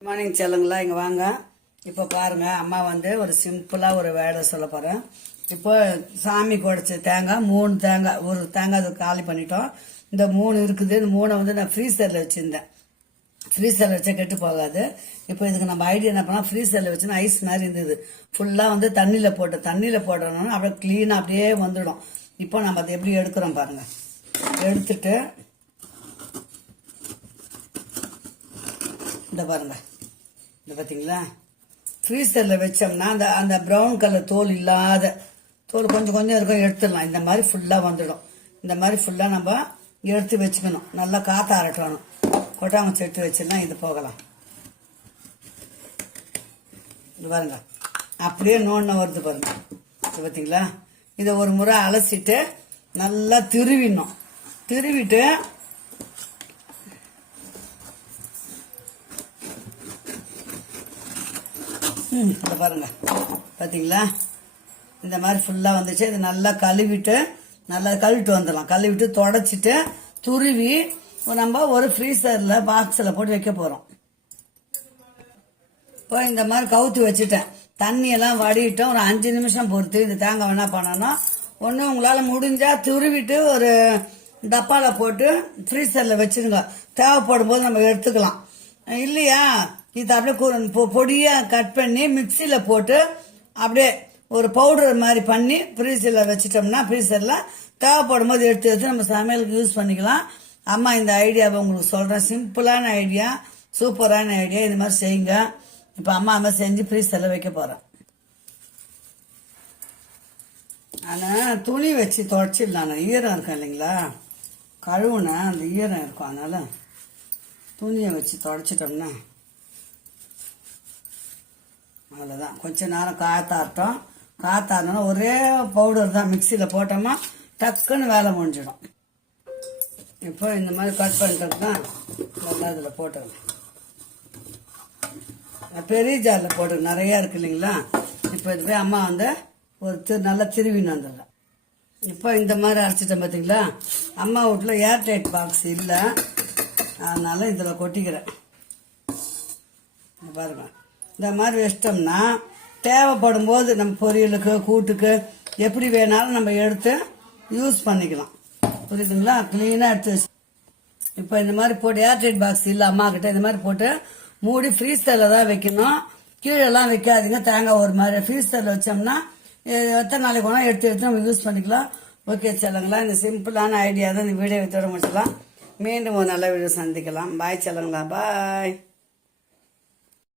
Good morning செல்லுங்களா, இங்கே வாங்க. இப்போ பாருங்க, அம்மா வந்து ஒரு சிம்பிளாக ஒரு வேலை சொல்ல போகிறேன். இப்போ சாமி குடைச்ச தேங்காய் 3 தேங்காய், ஒரு தேங்காய் அது காலி பண்ணிட்டோம். இந்த 3 இருக்குது. இந்த 3 வந்து நான் ஃப்ரீசரில் வச்சுருந்தேன். ஃப்ரீசரில் வச்சா கெட்டு போகாது. இப்போ இதுக்கு நம்ம ஐடியா என்ன பண்ணால், ஃப்ரீசரில் வச்சுன்னா ஐஸ் மாதிரி இருந்தது. ஃபுல்லாக வந்து தண்ணியில் போட்டோம்னா அப்படியே க்ளீனாக அப்படியே வந்துடும். இப்போ நம்ம அதை எப்படி எடுக்கிறோம் பாருங்கள். எடுத்துட்டு இந்த பாருங்க, இந்த பார்த்தீங்களா, ஃப்ரீசரில் வச்சோம்னா அந்த அந்த ப்ரௌன் கலர் தோல் இல்லாத தோல் கொஞ்சம் கொஞ்சம் இருக்கும், எடுத்துடலாம். இந்த மாதிரி ஃபுல்லாக வந்துடும். இந்த மாதிரி ஃபுல்லாக நம்ம எடுத்து வச்சுக்கணும். நல்லா காற்று அரட்டணும். கொட்டாங்குச்சி எடுத்து வச்சிடலாம். இது போகலாம். இது பாருங்க, அப்படியே நோண்டின வருது பாருங்க. இது பார்த்தீங்களா, இதை ஒரு முறை அலசிட்டு நல்லா திருவிடணும். திருவிட்டு இதை பாருங்க, பார்த்தீங்களா, இந்த மாதிரி ஃபுல்லாக வந்துச்சு. இது நல்லா கழுவிட்டு வந்துடலாம். கழுவிட்டு தொடச்சிட்டு துருவி நம்ம ஒரு ஃப்ரீசரில் பாக்ஸில் போட்டு வைக்க போகிறோம். இப்போ இந்த மாதிரி கவுத்து வச்சுட்டேன். தண்ணியெல்லாம் வடிவிட்டோம். ஒரு 5 நிமிஷம் பொறுத்து இந்த தேங்காய் என்ன பண்ணோன்னா, ஒன்று உங்களால் முடிஞ்சால் துருவிட்டு ஒரு டப்பாவில் போட்டு ஃப்ரீசரில் வச்சுருங்க. தேவைப்படும் போது நம்ம எடுத்துக்கலாம். இல்லையா, இது அப்படியே பொடியாக கட் பண்ணி மிக்சியில் போட்டு அப்படியே ஒரு பவுடர் மாதிரி பண்ணி ஃப்ரீசரில் வச்சிட்டோம்னா, ஃப்ரீசரில் தேவைப்படும் போது எடுத்து நம்ம சமையலுக்கு யூஸ் பண்ணிக்கலாம். அம்மா இந்த ஐடியாவை உங்களுக்கு சொல்கிறேன். சிம்பிளான ஐடியா, சூப்பரான ஐடியா. இந்த மாதிரி செய்யுங்க. இப்போ அம்மா செஞ்சு ஃப்ரீசரில் வைக்க போகிறேன். ஆனால் துணி வச்சு துடைச்சிடலாம். ஈரம் இருக்கும் இல்லைங்களா, கழுவுனா அந்த ஈரம் இருக்கும். அதனால் துணியை வச்சு துடைச்சிட்டோம்னா அவ்வளோதான். கொஞ்ச நேரம் காத்தாட்டோம். காத்தாடணும்னா ஒரே பவுடர் தான், மிக்சியில் போட்டோமா டக்குன்னு வேலை முடிஞ்சிடும். இப்போ இந்த மாதிரி கட் பண்ணிட்டோம் தான் நல்லா இதில் போட்டுருங்க. பெரிய ஜாரில் போட்டு நிறையா இருக்கு இல்லைங்களா. இப்போ இது போய் அம்மா வந்து ஒரு நல்லா திருவின்னு வந்துடலாம். இப்போ இந்த மாதிரி அரைச்சிட்டேன் பார்த்தீங்களா. அம்மா வீட்டில் ஏர்டைட் பாக்ஸ் இல்லை, அதனால் இதில் கொட்டிக்கிறேன். பாருங்க, இந்த மாதிரி வச்சிட்டோம்னா தேவைப்படும் போது நம்ம பொரியலுக்கு கூட்டுக்கு எப்படி வேணாலும் நம்ம எடுத்து யூஸ் பண்ணிக்கலாம். புரியுதுங்களா, க்ளீனாக எடுத்து வச்சு. இப்போ இந்த மாதிரி போட்டு ஏர்டைட் பாக்ஸ் இல்லை அம்மா கிட்ட, இந்த மாதிரி போட்டு மூடி ஃப்ரீசரில் தான் வைக்கணும். கீழெல்லாம் வைக்காதீங்க. தேங்காய் ஒரு மாதிரி ஃப்ரீசரில் வச்சோம்னா எத்தனை நாளைக்கு வேணால் எடுத்து நம்ம யூஸ் பண்ணிக்கலாம். ஓகே செல்லுங்களா, இந்த சிம்பிளான ஐடியா தான் இந்த வீடியோ வித்தோட முடிச்சலாம். மீண்டும் ஒரு நல்ல வீடியோ சந்திக்கலாம். பாய் செல்லுங்களா, பாய்.